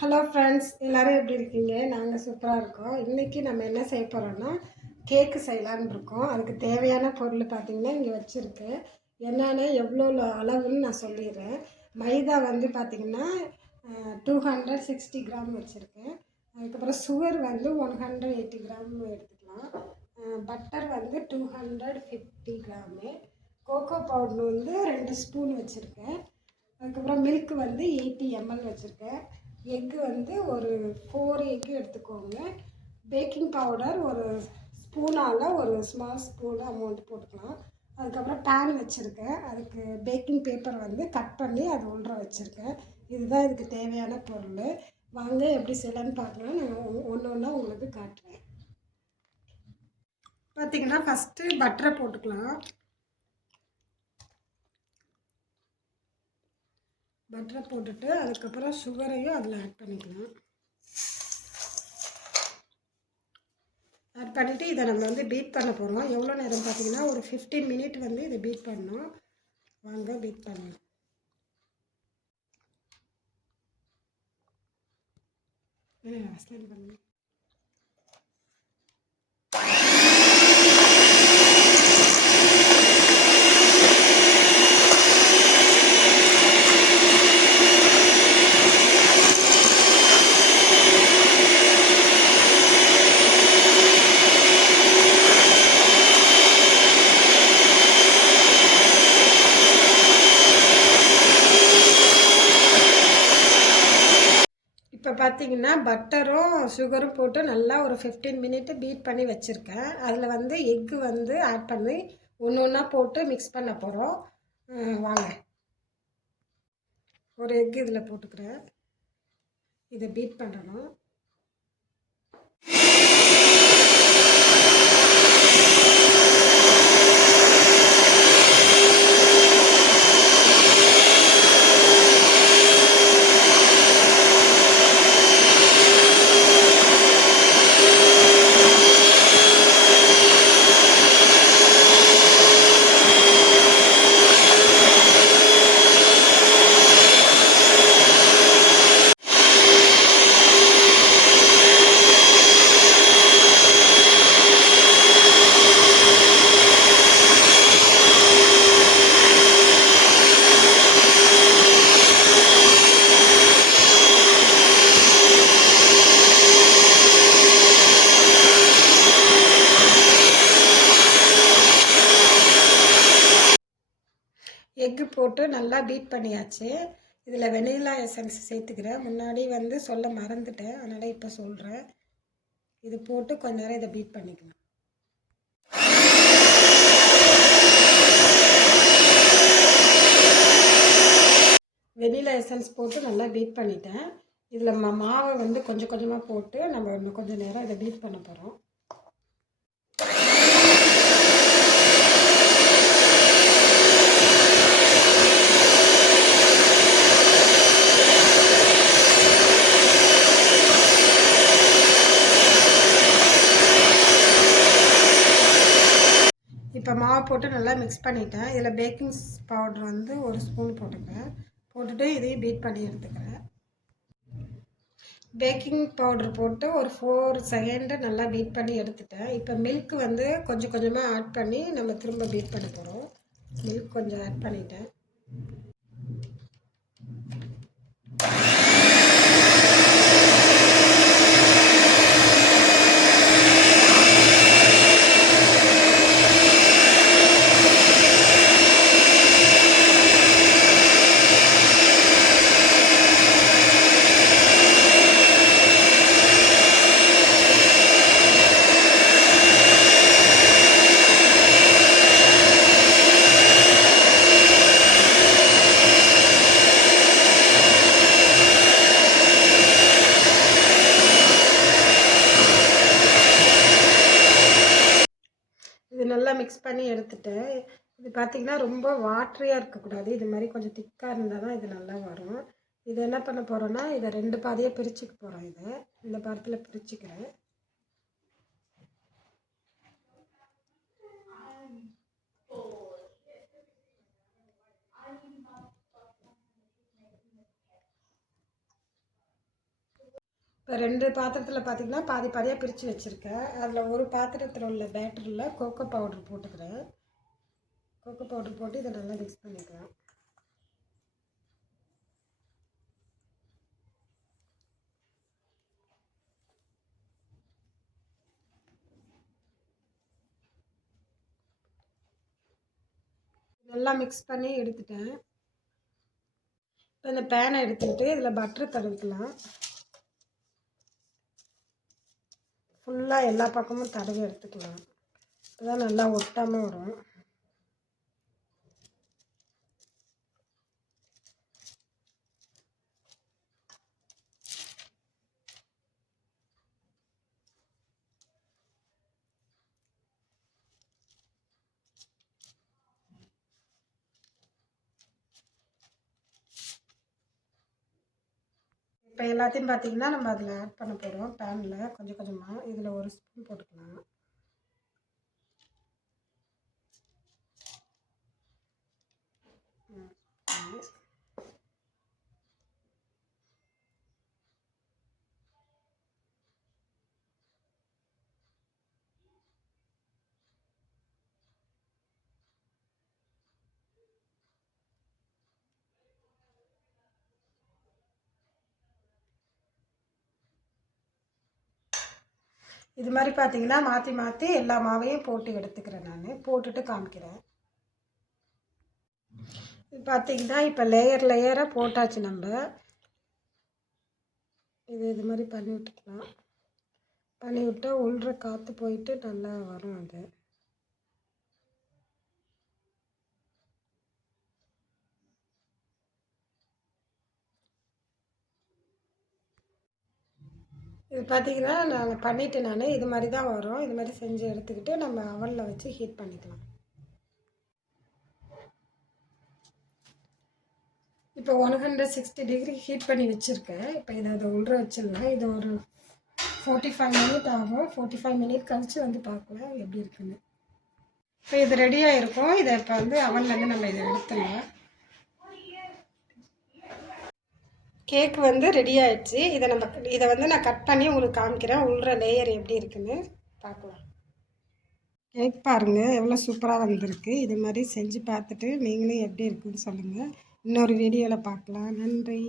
Hello friends, எல்லோரும் எப்படி இருக்கீங்க? நாங்கள் சூப்பராக இருக்கோம். இன்றைக்கி நம்ம என்ன செய்ய போகிறோன்னா கேக்கு செய்யலான்னு இருக்கோம். அதுக்கு தேவையான பொருள் பார்த்திங்கன்னா இங்கே வச்சுருக்கு. என்னென்ன எவ்வளோ அளவுன்னு நான் சொல்லிடுறேன். மைதா வந்து பார்த்திங்கன்னா 260 கிராம் வச்சுருக்கேன். அதுக்கப்புறம் சுகர் வந்து 180 கிராம் எடுத்துக்கலாம். பட்டர் வந்து 250 கிராமு. கோகோ பவுடர் வந்து 2 ஸ்பூன் வச்சுருக்கேன். அதுக்கப்புறம் மில்க் வந்து 80 ml வச்சுருக்கேன். எக்கு வந்து ஒரு 4 எக்கு எடுத்துக்கோங்க. பேக்கிங் பவுடர் ஒரு ஸ்பூனால் ஒரு ஸ்மால் ஸ்பூன் அமௌண்ட் போட்டுக்கலாம். அதுக்கப்புறம் பேன் வச்சுருக்கேன். அதுக்கு பேக்கிங் பேப்பர் வந்து கட் பண்ணி அது உள்ள வச்சுருக்கேன். இதுதான் இதுக்கு தேவையான பொருள். வாங்க எப்படி செய்யலான்னு பார்க்கலாம். நான் ஒன்று ஒன்றா உங்களுக்கு காட்டுறேன். பார்த்திங்கன்னா ஃபஸ்ட்டு பட்டரை போட்டுக்கலாம். பட்டரை போட்டுட்டு அதுக்கப்புறம் சுகரையும் அதில் ஆட் பண்ணிக்கலாம். ஆட் பண்ணிவிட்டு இதை நம்ம வந்து பீட் பண்ண போகிறோம். எவ்வளோ நேரம் பார்த்திங்கன்னா ஒரு 15 மினிட் வந்து இதை பீட் பண்ணணும். வாங்க பீட் பண்ணலாம். பண்ணுங்க. இப்போ பார்த்தீங்கன்னா பட்டரும் சுகரும் போட்டு நல்லா ஒரு 15 மினிட் பீட் பண்ணி வச்சுருக்கேன். அதில் வந்து எக்கு வந்து ஆட் பண்ணி ஒன்று ஒன்றா போட்டு மிக்ஸ் பண்ண போகிறோம். வாங்க, ஒரு எக்கு இதில் போட்டுக்கிறேன். இதை பீட் பண்ணணும். எக்கு போட்டு நல்லா பீட் பண்ணியாச்சு. இதில் வெனிலா எசன்ஸ் சேர்த்துக்கிறேன். முன்னாடி வந்து சொல்ல மறந்துட்டேன், அதனால் இப்போ சொல்கிறேன். இது போட்டு கொஞ்ச நேரம் இதை பீட் பண்ணிக்கலாம். வெனிலா எசன்ஸ் போட்டு நல்லா பீட் பண்ணிட்டேன். இதில் மாவை வந்து கொஞ்சம் கொஞ்சமாக போட்டு நம்ம இன்னும் கொஞ்சம் நேரம் இதை பீட் பண்ண போகிறோம். இப்போ மாவு போட்டு நல்லா மிக்ஸ் பண்ணிட்டேன். இதில் பேக்கிங் பவுடர் வந்து ஒரு ஸ்பூன் போட்டுக்கிறேன். போட்டுட்டு இதையும் பீட் பண்ணி எடுத்துக்கிறேன். பேக்கிங் பவுடர் போட்டு ஒரு 4 செகண்டு நல்லா பீட் பண்ணி எடுத்துட்டேன். இப்போ மில்க் வந்து கொஞ்சம் கொஞ்சமாக ஆட் பண்ணி நம்ம திரும்ப பீட் பண்ண போகிறோம். மில்க் கொஞ்சம் ஆட் பண்ணிட்டேன். இது நல்லா மிக்ஸ் பண்ணி எடுத்துட்டேன். இது பார்த்திங்கன்னா ரொம்ப வாட்டரியாக இருக்கக்கூடாது. இது மாதிரி கொஞ்சம் திக்காக இருந்தால் தான் இது நல்லா வரும். இது என்ன பண்ண போகிறோன்னா இதை 2 பாதியாக பிரிச்சுக்க போகிறோம். இதை இந்த பாரத்தில் பிரிச்சுக்கிறேன். இப்போ 2 பாத்திரத்தில் பார்த்திங்கன்னா பாதி பாதியாக பிரித்து வச்சுருக்கேன். அதில் ஒரு பாத்திரத்தில் உள்ள பேட்டரியில் கோகோ பவுட்ரு போட்டுக்கிறேன். கோகோ பவுட்ரு போட்டு இதை நல்லா மிக்ஸ் பண்ணிக்கலாம். நல்லா மிக்ஸ் பண்ணி எடுத்துட்டேன். இப்போ இந்த பேனை எடுத்துக்கிட்டு இதில் பட்டர் தடவிக்கலாம். ஃபுல்லாக எல்லா பக்கமும் தடவி எடுத்துக்கலாம். அப்போதான் நல்லா ஒட்டாமல் வரும். இப்போ எல்லாத்தையும் பார்த்திங்கன்னா நம்ம அதில் ஆட் பண்ண போகிறோம். பேனில் கொஞ்சம் கொஞ்சமாக இதில் ஒரு ஸ்பூன் போட்டுக்கலாம். இது மாதிரி பார்த்திங்கன்னா மாற்றி மாற்றி எல்லா மாவையும் போட்டு எடுத்துக்கிறேன். நான் போட்டுட்டு காமிக்கிறேன். இது பார்த்திங்கன்னா இப்போ லேயர் லேயராக போட்டாச்சு. நம்ம இது மாதிரி பண்ணி விட்டுக்கலாம். பண்ணி விட்டால் உள்ற காற்று போயிட்டு நல்லா வரும். அது இது பார்த்திங்கன்னா நான் பண்ணிவிட்டு இது மாதிரி தான் வரும். இது மாதிரி செஞ்சு எடுத்துக்கிட்டு நம்ம அவனில் வச்சு ஹீட் பண்ணிக்கலாம். இப்போ 160 டிகிரி ஹீட் பண்ணி வச்சுருக்கேன். இப்போ இதை உள்ற வச்சிடலாம். இது ஒரு 45 மினிட் ஆகும். 45 மினிட் கழித்து வந்து பார்க்கலாம் எப்படி இருக்குன்னு. இப்போ இது ரெடியாக இருக்கும். இதை இப்போ அவன்லேருந்து நம்ம இதை எடுத்துடலாம். கேக் ரெடி ஆகிடுச்சு. இதை நான் கட் பண்ணி உங்களுக்கு காமிக்கிறேன். உள்ற லேயர் எப்படி இருக்குன்னு பார்க்கலாம். கேக் பாருங்கள் எவ்வளோ சூப்பராக வந்திருக்கு. இது மாதிரி செஞ்சு பார்த்துட்டு நீங்களும் எப்படி இருக்குன்னு சொல்லுங்கள். இன்னொரு வீடியோவில் பார்க்கலாம். நன்றி.